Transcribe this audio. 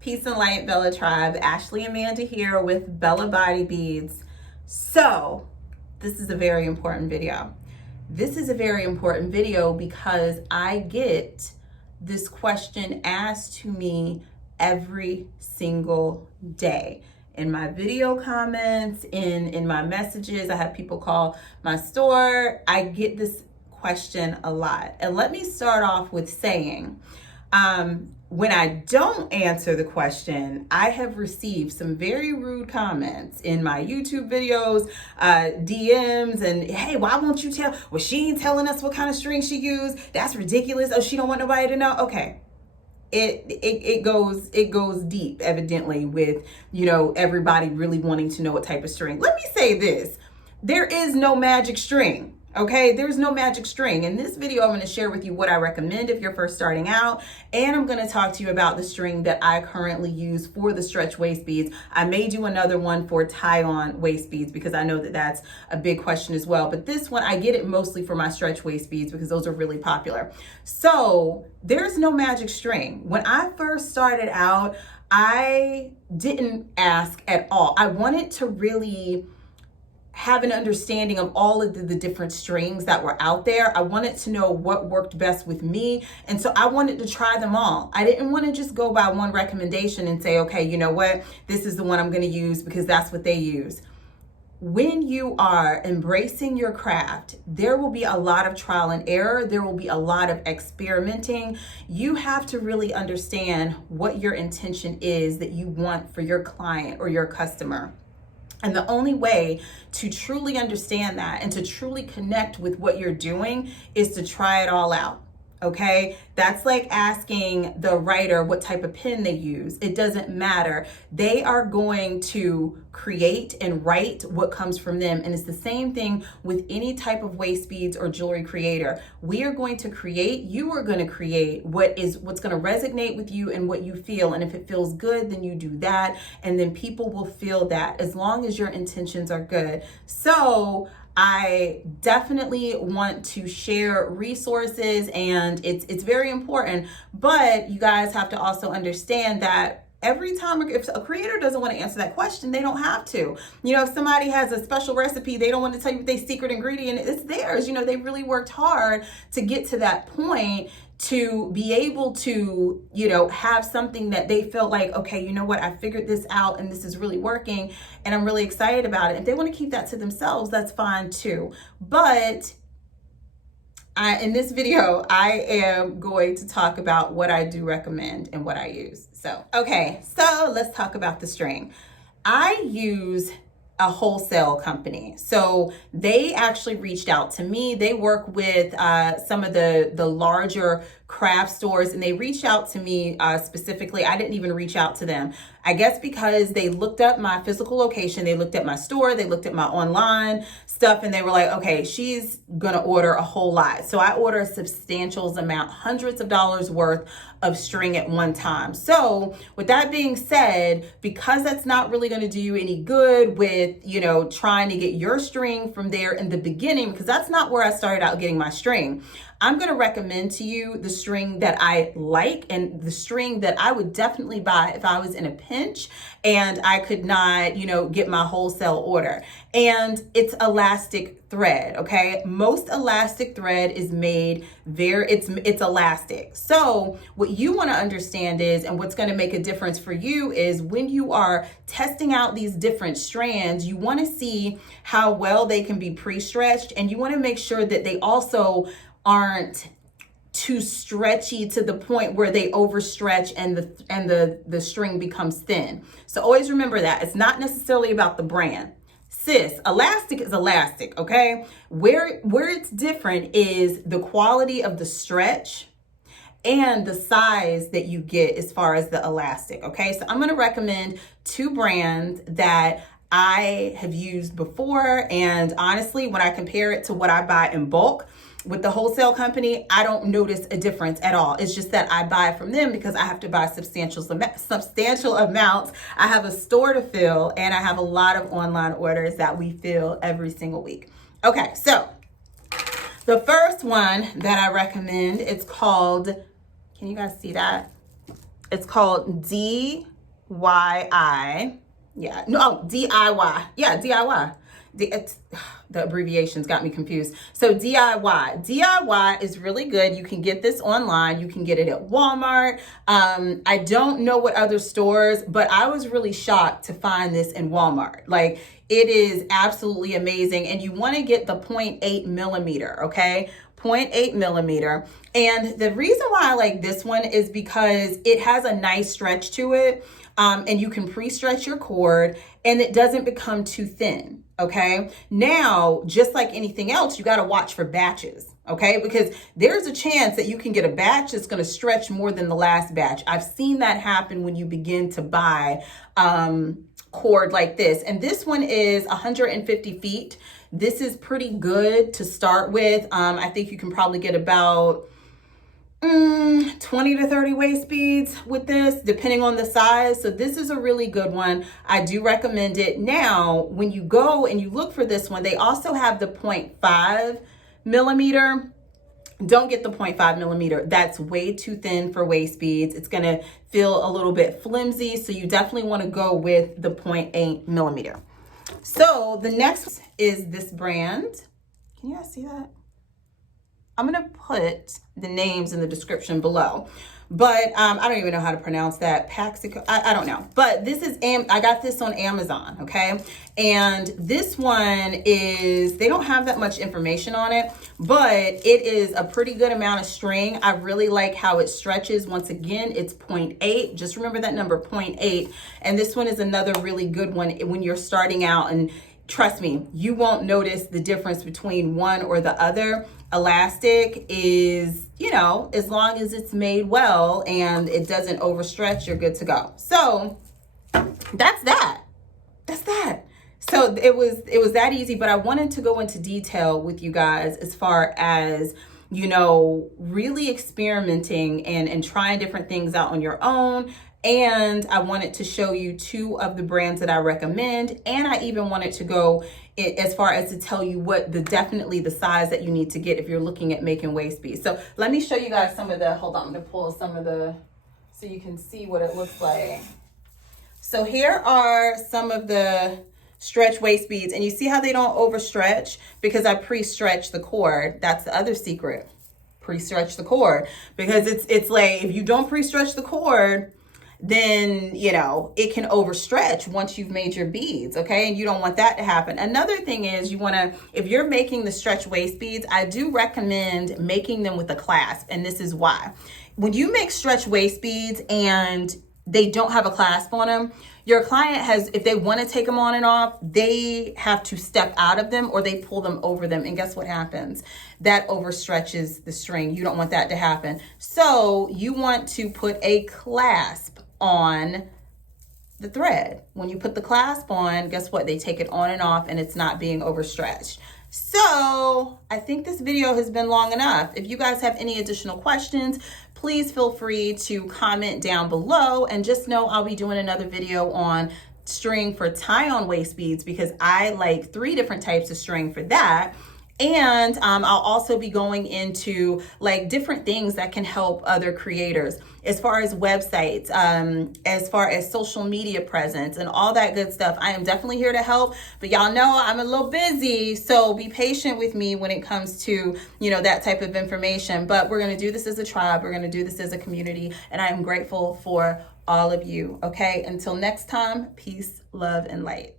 Peace and light, Bella Tribe. Ashley Amanda here with Bella Body Beads. So, this is a very important video. This is a very important video because I get this question asked to me every single day. In my video comments, in my messages, I have people call my store. I get this question a lot. And let me start off with saying, when I don't answer the question, I have received some very rude comments in my YouTube videos, DMs, and hey, why won't you tell? Well, she ain't telling us what kind of string she used. That's ridiculous. Oh, she don't want nobody to know. Okay. It goes deep, evidently, with, everybody really wanting to know what type of string. Let me say this. There is no magic string. Okay, there's no magic string. In this video, I'm going to share with you what I recommend if you're first starting out, and I'm going to talk to you about the string that I currently use for the stretch waist beads. I may do another one for tie-on waist beads because I know that that's a big question as well. But this one, I get it mostly for my stretch waist beads because those are really popular. So there's no magic string. When I first started out, I didn't ask at all. I wanted to really have an understanding of all of the different strings that were out there. I wanted to know what worked best with me. And so I wanted to try them all. I didn't want to just go by one recommendation and say, okay, you know what? This is the one I'm going to use because that's what they use. When you are embracing your craft, there will be a lot of trial and error. There will be a lot of experimenting. You have to really understand what your intention is that you want for your client or your customer. And the only way to truly understand that and to truly connect with what you're doing is to try it all out. Okay, that's like asking the writer what type of pen they use. It doesn't matter. They are going to create and write what comes from them. And it's the same thing with any type of waist beads or jewelry creator. We are going to create, you are going to create what's going to resonate with you and what you feel. And if it feels good, then you do that. And then people will feel that as long as your intentions are good. So I definitely want to share resources, and it's very important, but you guys have to also understand that every time, if a creator doesn't want to answer that question, they don't have to. If somebody has a special recipe, they don't want to tell you their secret ingredient, it's theirs. They really worked hard to get to that point to be able to, have something that they felt like, okay, you know what, I figured this out and this is really working and I'm really excited about it. If they want to keep that to themselves, that's fine too. But in this video, I am going to talk about what I do recommend and what I use. So let's talk about the string. I use a wholesale company. So they actually reached out to me. They work with some of the larger craft stores, and they reached out to me specifically. I didn't even reach out to them. I guess because they looked up my physical location, they looked at my store, they looked at my online stuff, and they were like, okay, she's gonna order a whole lot. So I order a substantial amount, hundreds of dollars worth of string at one time. So with that being said, because that's not really gonna do you any good with, trying to get your string from there in the beginning, because that's not where I started out getting my string. I'm going to recommend to you the string that I like and the string that I would definitely buy if I was in a pinch and I could not, get my wholesale order. And it's elastic thread, okay? Most elastic thread is made it's elastic. So what you want to understand is, and what's going to make a difference for you is when you are testing out these different strands, you want to see how well they can be pre-stretched, and you want to make sure that they also aren't too stretchy to the point where they overstretch and the string becomes thin. So always remember that. It's not necessarily about the brand. Sis, elastic is elastic, okay? Where it's different is the quality of the stretch and the size that you get as far as the elastic, okay? So I'm gonna recommend two brands that I have used before, and honestly, when I compare it to what I buy in bulk with the wholesale company, I don't notice a difference at all. It's just that I buy from them because I have to buy substantial amounts. I have a store to fill, and I have a lot of online orders that we fill every single week. Okay, so the first one that I recommend, it's called, can you guys see that? It's called DYI. Yeah, no, DIY. Yeah, DIY. The abbreviations got me confused. So DIY. DIY is really good. You can get this online. You can get it at Walmart. I don't know what other stores, but I was really shocked to find this in Walmart. Like, it is absolutely amazing. And you want to get the 0.8 millimeter, okay? 0.8 millimeter. And the reason why I like this one is because it has a nice stretch to it. And you can pre-stretch your cord and it doesn't become too thin. Okay. Now, just like anything else, you got to watch for batches. Okay. Because there's a chance that you can get a batch that's going to stretch more than the last batch. I've seen that happen when you begin to buy cord like this. And this one is 150 feet. This is pretty good to start with. I think you can probably get about 20 to 30 waist beads with this, depending on the size. So this is a really good one. I do recommend it. Now, when you go and you look for this one, they also have the 0.5 millimeter. Don't get the 0.5 millimeter. That's way too thin for waist beads. It's going to feel a little bit flimsy. So you definitely want to go with the 0.8 millimeter. So the next is this brand. Can you guys see that? I'm going to put the names in the description below, but I don't even know how to pronounce that. Paxico, I don't know, but this is, I got this on Amazon. Okay. And this one is, they don't have that much information on it, but it is a pretty good amount of string. I really like how it stretches. Once again, it's 0.8. Just remember that number, 0.8. And this one is another really good one when you're starting out, and trust me, you won't notice the difference between one or the other. Elastic is, you know, as long as it's made well and it doesn't overstretch, you're good to go. So that's that. That's that. So it was that easy, but I wanted to go into detail with you guys as far as, you know, really experimenting and trying different things out on your own. And I wanted to show you 2 of the brands that I recommend. And I even wanted to go as far as to tell you what definitely the size that you need to get if you're looking at making waist beads. So let me show you guys some of the, hold on, I'm gonna pull some of the, so you can see what it looks like. So here are some of the stretch waist beads, and you see how they don't overstretch because I pre-stretch the cord. That's the other secret. Pre-stretch the cord, because it's like, if you don't pre-stretch the cord, then, you know, it can overstretch once you've made your beads, okay? And you don't want that to happen. Another thing is you want to, if you're making the stretch waist beads, I do recommend making them with a clasp, and this is why. When you make stretch waist beads and they don't have a clasp on them, your client has, if they want to take them on and off, they have to step out of them or they pull them over them. And guess what happens? That overstretches the string. You don't want that to happen. So you want to put a clasp on the thread. When you put the clasp on, guess what? They take it on and off and it's not being overstretched. So I think this video has been long enough. If you guys have any additional questions, please feel free to comment down below, and just know I'll be doing another video on string for tie-on waist beads because I like 3 different types of string for that. And I'll also be going into like different things that can help other creators as far as websites, as far as social media presence and all that good stuff. I am definitely here to help, but y'all know I'm a little busy, so be patient with me when it comes to, you know, that type of information. But we're going to do this as a tribe. We're going to do this as a community, and I am grateful for all of you. Okay, until next time, peace, love, and light.